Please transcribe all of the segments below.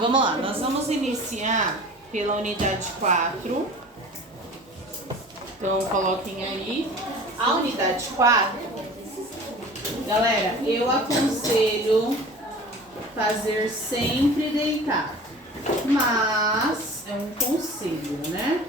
Vamos lá, nós vamos iniciar pela unidade 4. Então, coloquem aí. A unidade 4, galera, eu aconselho fazer sempre deitado. Mas é um conselho, né?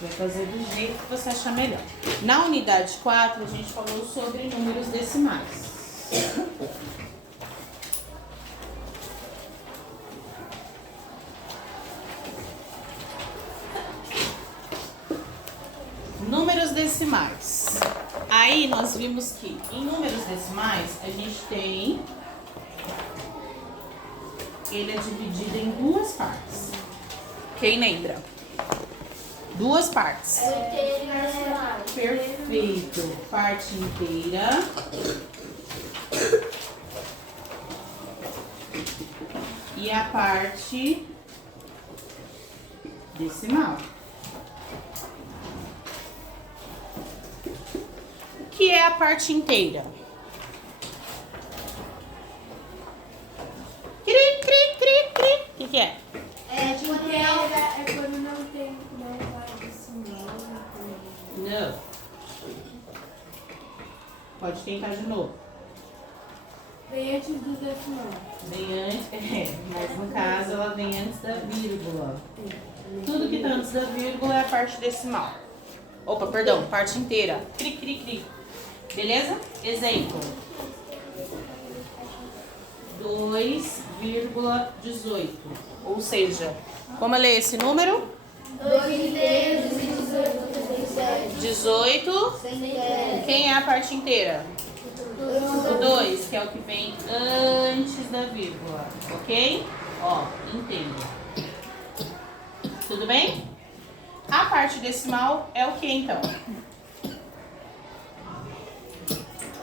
Você vai fazer do jeito que você achar melhor. Na unidade 4, a gente falou sobre números decimais. Números decimais. Aí nós vimos que em números decimais a gente tem... Ele é dividido em duas partes. Quem lembra? Duas partes. Perfeito. Parte inteira. E a parte decimal. O que é a parte inteira? Cri, cri, cri, cri. O que é? É quando não tem decimal. Não. Pode tentar de novo. Vem antes do decimal. Vem antes, mas no caso ela vem antes da vírgula. Tudo que tá antes da vírgula é a parte decimal. Opa, perdão, parte inteira. Cri, cri, cri. Beleza? Exemplo. 2,18. Ou seja, como eu leio esse número? 2 inteiros e 18. 18. Quem é a parte inteira? O 2, que é o que vem antes da vírgula. Ok? Ó, entenda. Tudo bem? A parte decimal é o que então?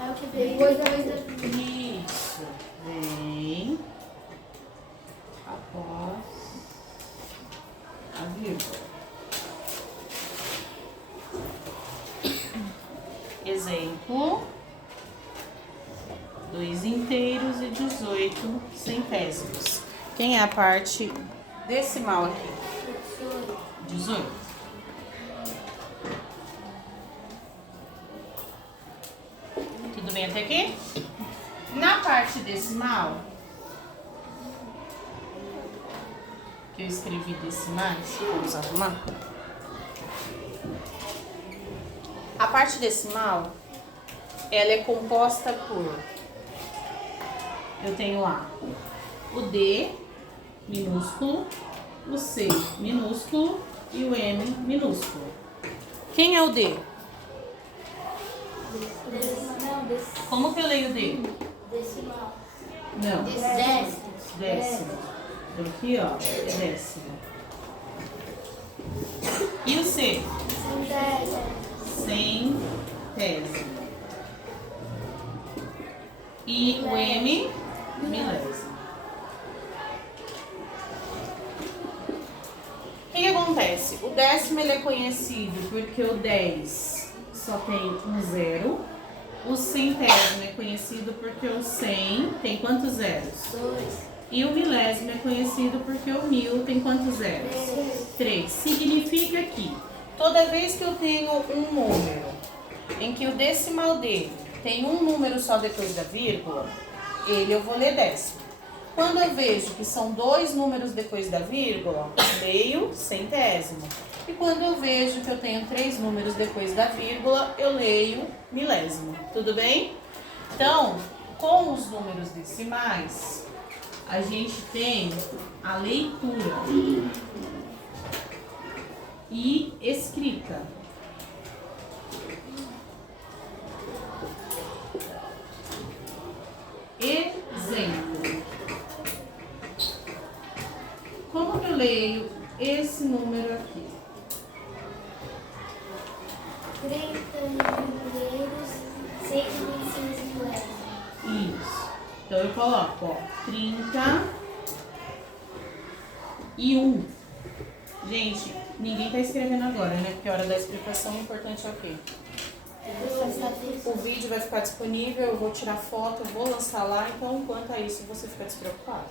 É o que vem depois da vírgula. Isso. Vem após a vírgula. Exemplo. 2 inteiros e 18 centésimos. Quem é a parte decimal aqui? 18. Tudo bem até aqui? Na parte decimal, que eu escrevi decimais, vamos arrumar. A parte decimal, ela é composta por... Eu tenho lá o D minúsculo, o C minúsculo e o M minúsculo. Quem é o D? Como que eu leio o D? Decimal. Não. Décimo. Décimo. Então aqui, ó, é décimo. E o C? Centésimo. E o M? Milésimo. O que acontece? O décimo ele é conhecido porque o 10 só tem um zero. O centésimo é conhecido porque o 100 tem quantos zeros? 2. E o milésimo é conhecido porque o 1000 tem quantos zeros? 3. Significa que toda vez que eu tenho um número em que o decimal dele tem um número só depois da vírgula, ele eu vou ler décimo. Quando eu vejo que são 2 números depois da vírgula, leio centésimo. E quando eu vejo que eu tenho 3 números depois da vírgula, eu leio milésimo. Tudo bem? Então, com os números decimais, a gente tem a leitura e escrita. Exemplo. Como que eu leio esse número aqui? 30 inteiros, 125 milésimos. Isso. Então eu coloco, ó, 30 e 1. Gente, ninguém tá escrevendo agora, né? Porque a hora da explicação, o importante é o quê? O vídeo vai ficar disponível, eu vou tirar foto, eu vou lançar lá, então quanto a isso você fica despreocupado.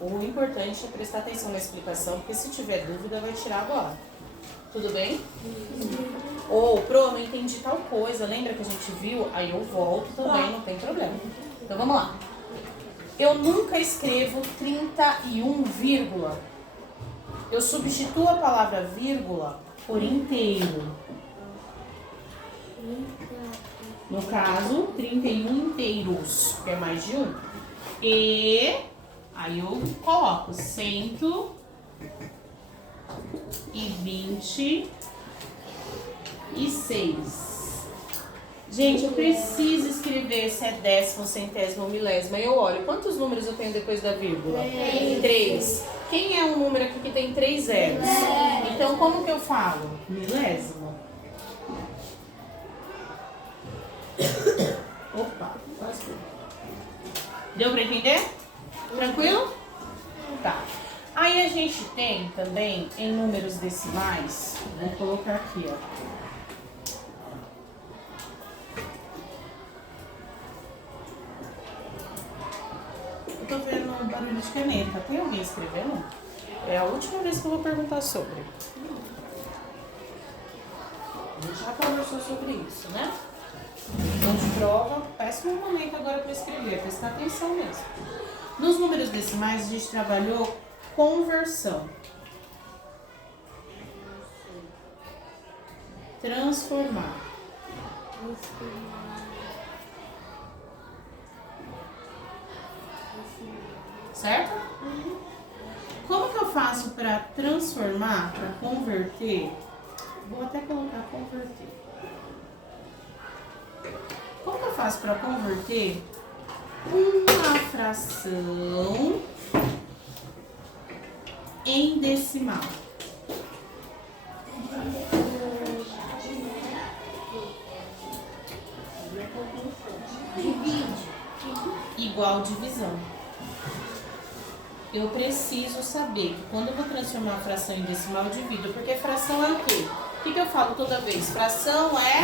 O importante é prestar atenção na explicação, porque se tiver dúvida, vai tirar agora. Tudo bem? Ou, Pro, não entendi tal coisa, lembra que a gente viu? Aí eu volto também, não tem problema. Então vamos lá. Eu nunca escrevo 31, vírgula. Eu substituo a palavra vírgula por inteiro. No caso, 31 inteiros, que é mais de um. E aí eu coloco 126. Gente, eu preciso escrever se é décimo, centésimo, milésimo. Aí eu olho, quantos números eu tenho depois da vírgula? 3. Quem é um número aqui que tem 3 zeros? Então, como que eu falo? Milésimo. Opa, quase tudo. Deu pra entender? Tranquilo? Tá. Aí a gente tem também, em números decimais, vou colocar aqui, ó. Eu tô vendo um barulho de caneta. Tem alguém escrevendo? É a última vez que eu vou perguntar sobre. A gente já conversou sobre isso, né? Então, de prova, péssimo momento agora para escrever, prestar atenção mesmo. Nos números decimais, a gente trabalhou conversão. Transformar. Certo? Como que eu faço para transformar, para converter? Vou até colocar converter. Como que eu faço para converter uma fração em decimal? Igual divisão. Eu preciso saber que quando eu vou transformar a fração em decimal, eu divido. Porque fração é o quê? O que eu falo toda vez? Fração é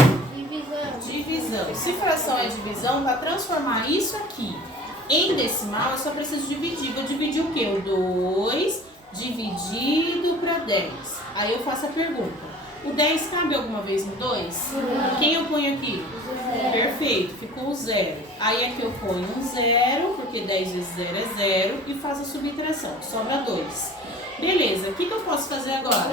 divisão. Se fração é divisão, para transformar isso aqui em decimal, eu só preciso dividir. Vou dividir o quê? O 2 dividido para 10. Aí eu faço a pergunta. O 10 cabe alguma vez no 2? Quem eu ponho aqui? Perfeito, ficou o 0. Aí aqui eu ponho um 0, porque 10 vezes 0 é 0, e faço a subtração, sobra 2. Beleza, o que eu posso fazer agora?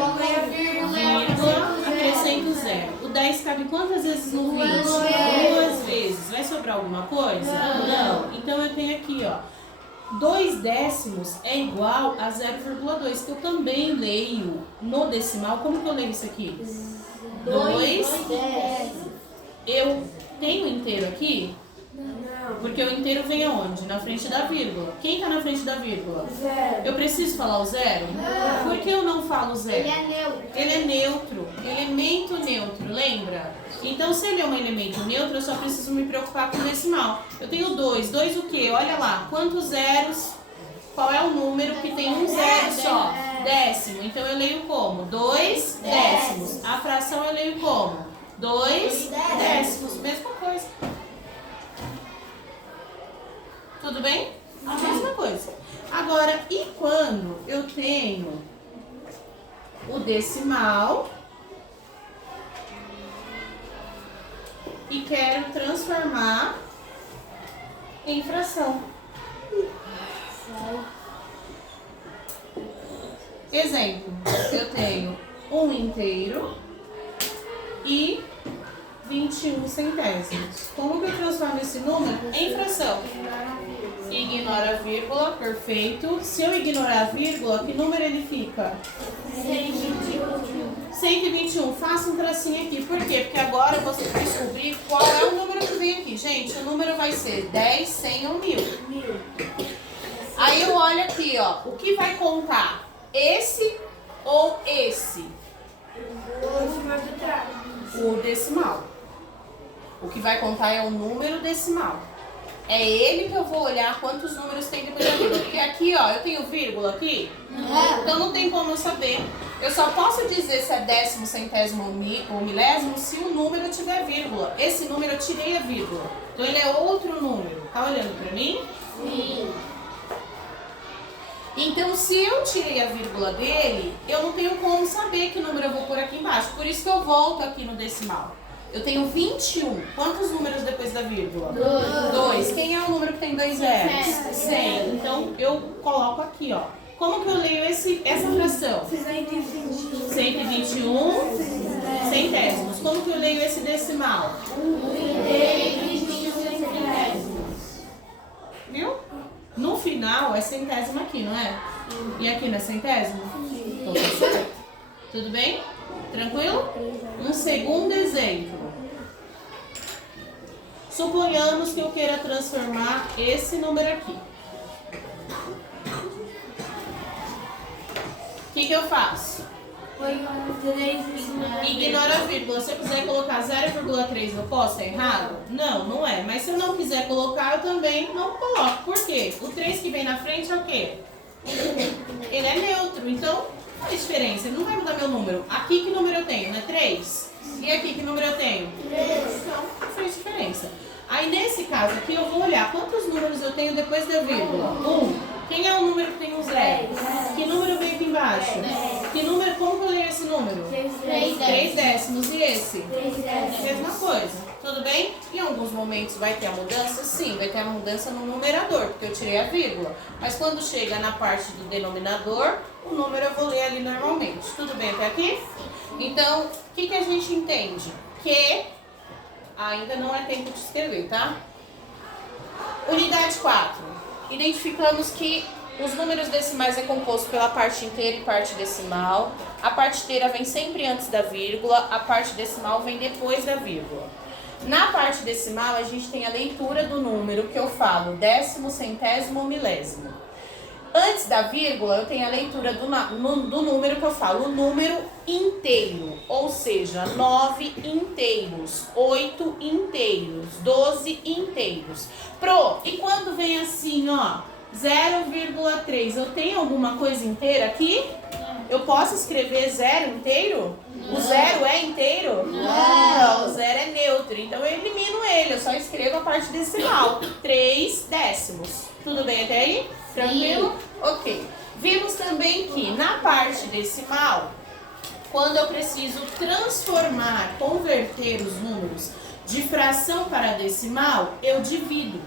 Vírgula, acrescento 0. O 10 cabe quantas vezes no 20? 2 vezes. Vai sobrar alguma coisa? Não. Então eu tenho aqui, ó, 2 décimos é igual a 0,2, que eu também leio no decimal. Como que eu leio isso aqui? 2 décimos. Eu tenho inteiro aqui? Não. Porque o inteiro vem aonde? Na frente da vírgula. Quem está na frente da vírgula? Zero. Eu preciso falar o zero? Não. Por que eu não falo zero? Ele é neutro. Ele é neutro. Elemento neutro, lembra? Então, se ele é um elemento neutro, eu só preciso me preocupar com o decimal. Eu tenho 2. 2 o quê? Olha lá. Quantos zeros? Qual é o número que tem um zero só? Décimo. Então, eu leio como? 2 décimos. A fração eu leio como? 2 décimos. Mesma coisa. Tudo bem? A mesma coisa. Agora, e quando eu tenho o decimal e quero transformar em fração? Exemplo, eu tenho um inteiro e 21 centésimos. Como que eu transformo esse número em fração? Ignora a vírgula, perfeito. Se eu ignorar a vírgula, que número ele fica? 121. Faça um tracinho aqui. Por quê? Porque agora você vai descobrir qual é o número que vem aqui. Gente, o número vai ser 10, 100 ou 1000. Aí eu olho aqui, ó. O que vai contar? Esse ou esse? O decimal. O que vai contar é o número decimal. É ele que eu vou olhar quantos números tem depois da vírgula. Porque aqui, ó, eu tenho vírgula aqui. Então não tem como eu saber. Eu só posso dizer se é décimo, centésimo ou milésimo se o número tiver vírgula. Esse número eu tirei a vírgula. Então ele é outro número. Tá olhando pra mim? Sim. Então, se eu tirei a vírgula dele, eu não tenho como saber que número eu vou pôr aqui embaixo. Por isso que eu volto aqui no decimal. Eu tenho 21. Quantos números depois da vírgula? 2. Quem é o número que tem 2 zeros? 100. Então, eu coloco aqui, ó. Como que eu leio essa fração? 121 centésimos. Como que eu leio esse decimal? 21 centésimos. Viu? No final é centésimo aqui, não é? E aqui não é centésimo? Então, tá certo. Tudo bem? Tranquilo? Um segundo exemplo. Suponhamos que eu queira transformar esse número aqui. O que eu faço? Ignora a vírgula. Se eu quiser colocar 0,3, eu posso? É errado? Não, não é. Mas se eu não quiser colocar, eu também não coloco. Por quê? O 3 que vem na frente é o quê? Ele é neutro. Então, não faz diferença. Ele não vai mudar meu número. Aqui que número eu tenho? Não é 3? E aqui que número eu tenho? 3. Então, não faz diferença. Aí, nesse caso aqui, eu vou olhar quantos números eu tenho depois da vírgula. 1. Quem é o número que tem um 0? Que número vem aqui embaixo? Que número, como que eu leio esse número? 3 décimos. E esse? 3 décimos. Mesma coisa. Tudo bem? Em alguns momentos vai ter a mudança? Sim, vai ter a mudança no numerador, porque eu tirei a vírgula. Mas quando chega na parte do denominador, o número eu vou ler ali normalmente. Tudo bem até aqui? Então, o que a gente entende? Que ainda não é tempo de escrever, tá? Unidade 4. Identificamos que os números decimais é composto pela parte inteira e parte decimal. A parte inteira vem sempre antes da vírgula, a parte decimal vem depois da vírgula. Na parte decimal, a gente tem a leitura do número, que eu falo décimo, centésimo, milésimo. Antes da vírgula, eu tenho a leitura do número que eu falo, o número inteiro, ou seja, 9 inteiros, 8 inteiros, 12 inteiros. E quando vem assim, ó, 0,3, eu tenho alguma coisa inteira aqui? Eu posso escrever 0 inteiro? O 0 é inteiro? Não, o 0 é neutro, então eu elimino ele, eu só escrevo a parte decimal, 3 décimos. Tudo bem até aí? Tranquilo? Ok. Vimos também que na parte decimal, quando eu preciso transformar, converter os números de fração para decimal, eu divido.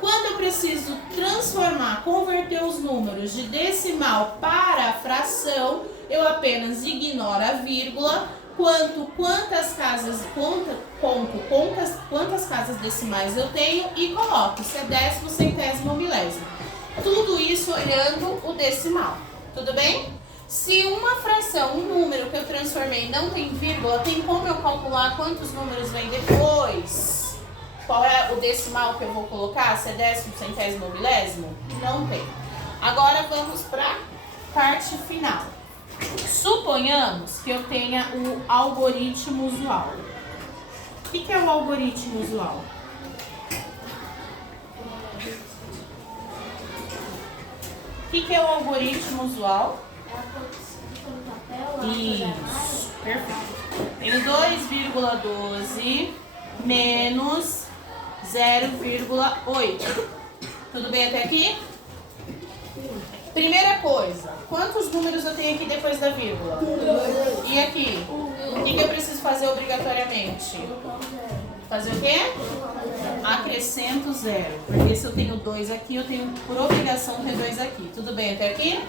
Quando eu preciso transformar, converter os números de decimal para fração, eu apenas ignoro a vírgula, quantas casas decimais eu tenho e coloco se é décimo, centésimo ou milésimo. Tudo isso olhando o decimal, tudo bem? Se uma fração, um número que eu transformei não tem vírgula, tem como eu calcular quantos números vem depois? Qual é o decimal que eu vou colocar? Se é décimo, centésimo ou milésimo? Não tem. Agora vamos para a parte final. Suponhamos que eu tenha o algoritmo usual. O que é o algoritmo usual? O que é o algoritmo usual? Isso, perfeito. Tenho 2,12 menos 0,8. Tudo bem até aqui? Primeira coisa, quantos números eu tenho aqui depois da vírgula? E aqui? O que eu preciso fazer obrigatoriamente? Fazer o quê? Acrescento 0. Porque se eu tenho 2 aqui, eu tenho por obrigação ter 2 aqui. Tudo bem até aqui?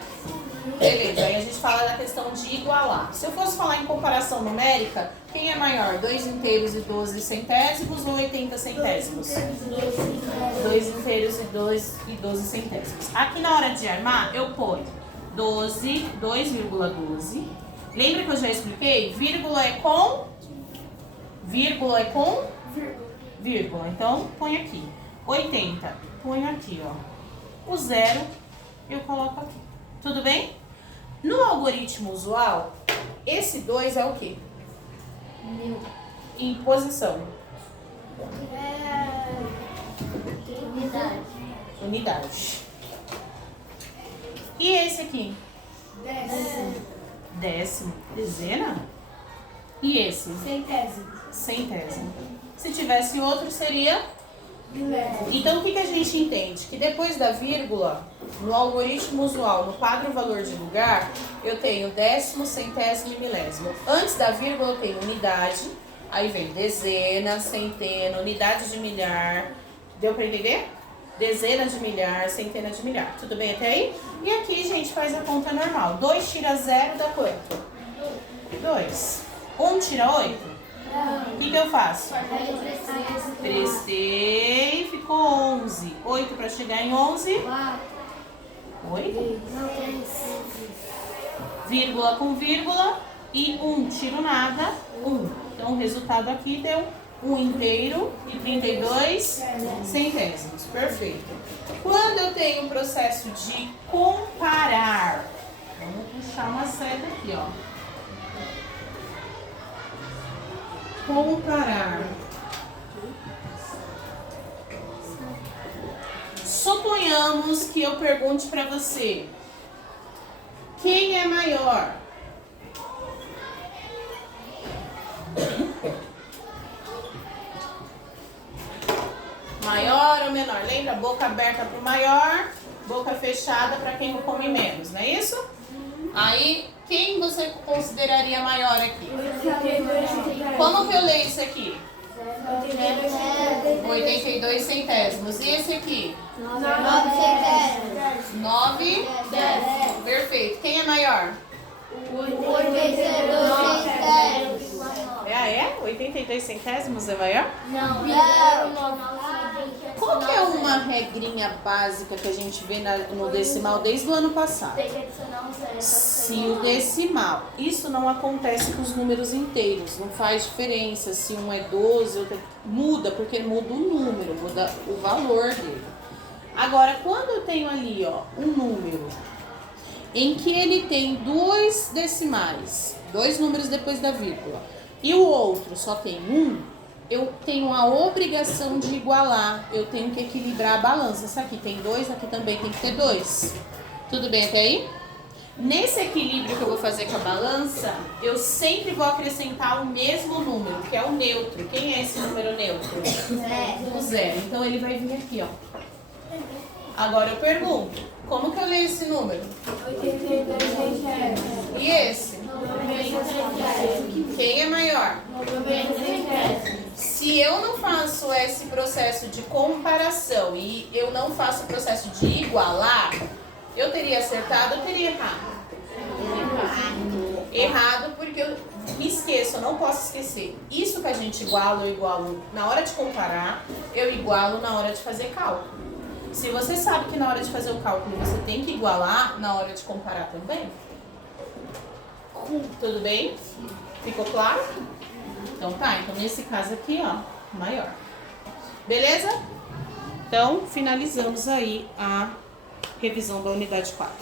Beleza, aí a gente fala da questão de igualar. Se eu fosse falar em comparação numérica, quem é maior? 2 inteiros e 12 centésimos ou 80 centésimos? 2 inteiros e 12 centésimos. Aqui na hora de armar, eu ponho 2,12. Lembra que eu já expliquei? Vírgula é com? Vírgula. Então, põe aqui. 80. Ponho aqui, ó. O 0 eu coloco aqui. Tudo bem? No algoritmo usual, esse 2 é o quê? Em posição. Unidade. E esse aqui? Décimo. Dezena? E esse? Centésimo. Centésimo. Se tivesse outro, seria Então, o que a gente entende? Que depois da vírgula, no algoritmo usual, no quadro valor de lugar, eu tenho décimo, centésimo e milésimo. Antes da vírgula, eu tenho unidade, aí vem dezena, centena, unidade de milhar. Deu para entender? Dezena de milhar, centena de milhar. Tudo bem até aí? E aqui, gente, faz a conta normal. 2 tira 0 dá quanto? 2. 1 tira 8? O que eu faço? Prestei, ficou 11. 8 para chegar em 11? 8. Vírgula com vírgula e 1 tiro nada, 1. Então o resultado aqui deu 1 inteiro e 32 centésimos. Perfeito. Quando eu tenho o processo de comparar, vamos puxar uma seta aqui, ó. Comparar. Suponhamos que eu pergunte para você: quem é maior? Maior ou menor? Lembra? Boca aberta para o maior, boca fechada para quem come menos, não é isso? Aí, quem você consideraria maior aqui? Como que eu leio isso aqui? 82 centésimos. E esse aqui? 9. Perfeito. Quem é maior? 82 centésimos. Ah, é? 82 centésimos é maior? Não. Qual que é uma regrinha básica que a gente vê no decimal desde o ano passado? Se o decimal, isso não acontece com os números inteiros, não faz diferença se um é 12, outro muda, porque muda o número, muda o valor dele. Agora, quando eu tenho ali, ó, um número em que ele tem 2 decimais, 2 números depois da vírgula, e o outro só tem 1, eu tenho a obrigação de igualar, eu tenho que equilibrar a balança. Essa aqui tem 2, aqui também tem que ter 2. Tudo bem até aí? Nesse equilíbrio que eu vou fazer com a balança, eu sempre vou acrescentar o mesmo número, que é o neutro. Quem é esse número neutro? O 0. Então ele vai vir aqui, ó. Agora eu pergunto, como que eu leio esse número? 82 centésimos. E esse? Quem é maior? 90 centésimos. Se eu não faço esse processo de comparação e eu não faço o processo de igualar, eu teria acertado ou teria errado? Errado porque eu me esqueço, eu não posso esquecer. Isso que a gente iguala, eu igualo na hora de comparar, eu igualo na hora de fazer cálculo. Se você sabe que na hora de fazer o cálculo você tem que igualar, na hora de comparar também. Tudo bem? Ficou claro? Então tá, então nesse caso aqui, ó, maior. Beleza? Então finalizamos aí a revisão da unidade 4.